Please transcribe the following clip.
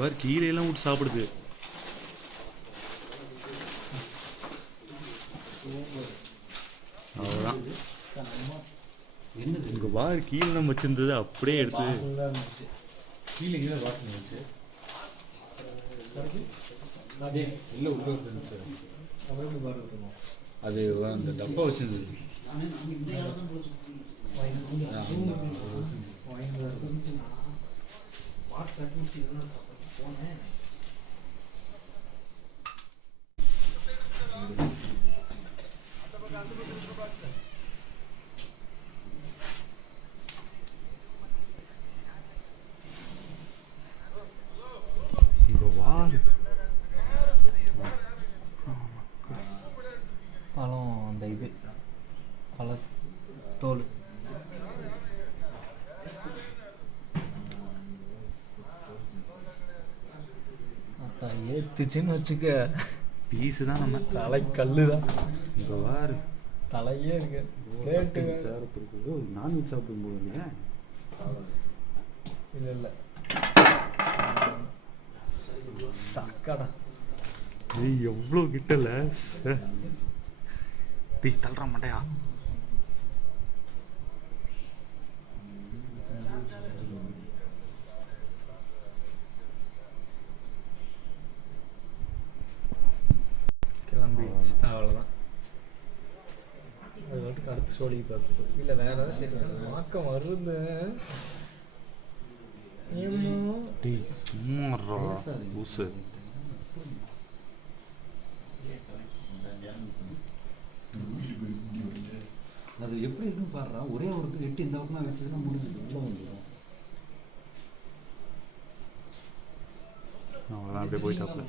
வேறு கீழே எல்லாம் விட்டு சாப்பிடுது. அவ்வளோதான். இங்கே வார் கீழே நம்ம வச்சிருந்தது அப்படியே எடுத்து கீழே கீழே வாசனை இருந்துச்சு. இல்லை உள்ள இருந்துச்சு. அது அந்த டப்பா வச்சிருந்தது. இங்கே வார் பழம் அந்த இது பழத்தோல் ஏற்றுச்சுன்னு வச்சுக்க பீஸு தான் நம்ம தலை கல்லு தான். இங்கே வார் தலையே இருக்கு. நான்வெஜ் சாப்பிடும்போது இல்லை இல்லை சக்கடா இது எவ்வளோ கிட்டல டீ தள்ளுற மாட்டையா. கிளம்பிடுச்சு அவ்வளோதான். அது மட்டும் அடுத்து சொல்லி பார்த்து இல்லை வேற ஏதாவது மாக்கம் வருது. டீ சும்மாறா ஊசு. அது எப்படி இருக்குன்னு பாடுறா. ஒரே ஒரு எட்டு இந்த பக்கம் வச்சதுன்னா முடிஞ்சது. உள்ள வந்துடும். அவ்வளோதான் அப்படியே போயிட்டாப்புல.